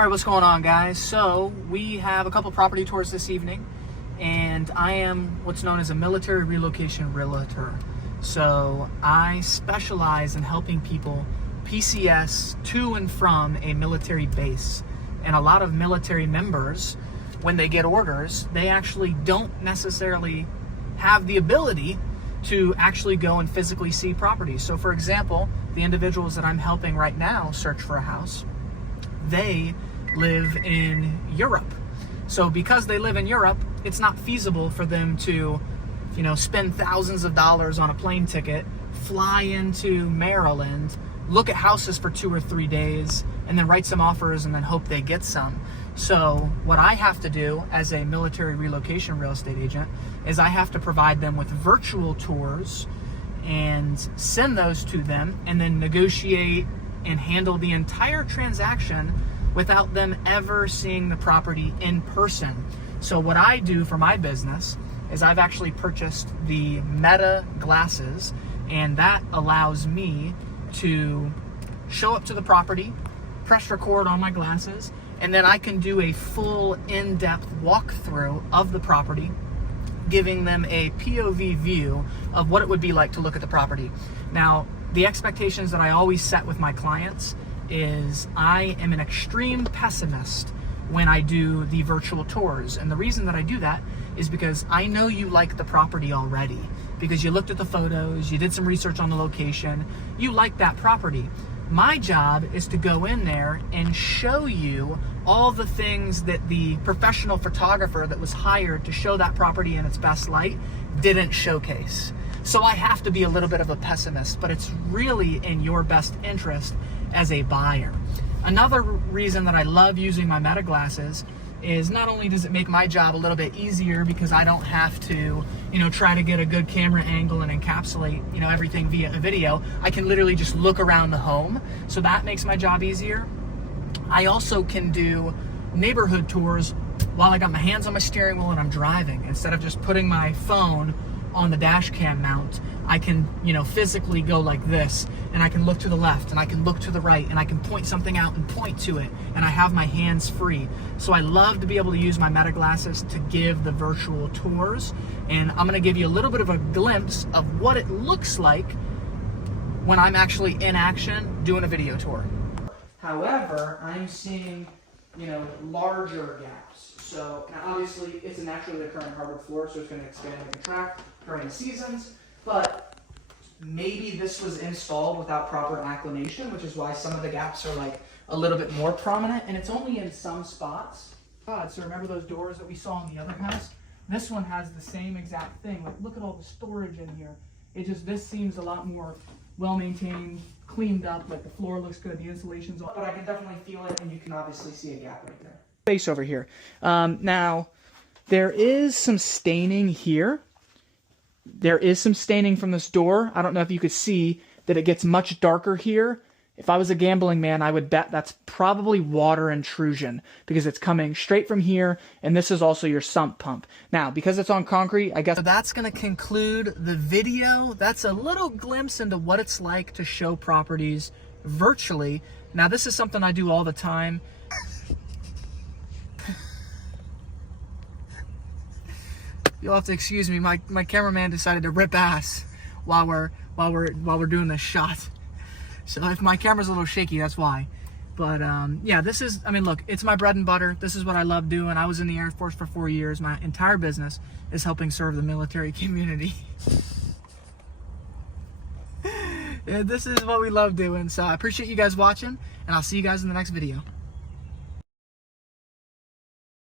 All right, what's going on, guys? So we have a couple property tours this evening, and I am what's known as a military relocation realtor. So I specialize in helping people PCS to and from a military base. And a lot of military members, when they get orders, they actually don't necessarily have the ability to actually go and physically see properties. So for example, the individuals that I'm helping right now search for a house, they live in Europe. So because they live in Europe, it's not feasible for them to, spend thousands of dollars on a plane ticket, fly into Maryland, look at houses for 2 or 3 days, and then write some offers and then hope they get some. So what I have to do as a military relocation real estate agent is I have to provide them with virtual tours and send those to them, and then negotiate and handle the entire transaction without them ever seeing the property in person. So what I do for my business is I've actually purchased the Meta glasses, and that allows me to show up to the property, press record on my glasses, and then I can do a full in-depth walkthrough of the property, giving them a POV view of what it would be like to look at the property. Now, the expectations that I always set with my clients is I am an extreme pessimist when I do the virtual tours. And the reason that I do that is because I know you like the property already, because you looked at the photos, you did some research on the location, you like that property. My job is to go in there and show you all the things that the professional photographer that was hired to show that property in its best light didn't showcase. So I have to be a little bit of a pessimist, but it's really in your best interest as a buyer. Another reason that I love using my Meta glasses is not only does it make my job a little bit easier because I don't have to, try to get a good camera angle and encapsulate, everything via a video. I can literally just look around the home. So that makes my job easier. I also can do neighborhood tours while I got my hands on my steering wheel and I'm driving. Instead of just putting my phone on the dash cam mount, I can, physically go like this, and I can look to the left and I can look to the right and I can point something out and point to it, and I have my hands free. So I love to be able to use my Meta glasses to give the virtual tours, and I'm gonna give you a little bit of a glimpse of what it looks like when I'm actually in action doing a video tour. However, I'm seeing, larger gaps. So now obviously it's a naturally occurring hardwood floor, so it's going to expand and contract during seasons, but maybe this was installed without proper acclimation, which is why some of the gaps are like a little bit more prominent, and it's only in some spots. So remember those doors that we saw in the other house? This one has the same exact thing. Like, look at all the storage in here. This seems a lot more well-maintained, cleaned up, like the floor looks good, the insulation's on, but I can definitely feel it, and you can obviously see a gap right there. Space over here. Now, there is some staining here. There is some staining from this door. I don't know if you could see that it gets much darker here. If I was a gambling man, I would bet that's probably water intrusion, because it's coming straight from here, and this is also your sump pump. Now, because it's on concrete, I guess... So that's going to conclude the video. That's a little glimpse into what it's like to show properties virtually. Now, this is something I do all the time. You'll have to excuse me. My cameraman decided to rip ass while we're doing this shot. So if my camera's a little shaky, that's why. But yeah, look, it's my bread and butter. This is what I love doing. I was in the Air Force for 4 years. My entire business is helping serve the military community. Yeah, this is what we love doing. So I appreciate you guys watching, and I'll see you guys in the next video.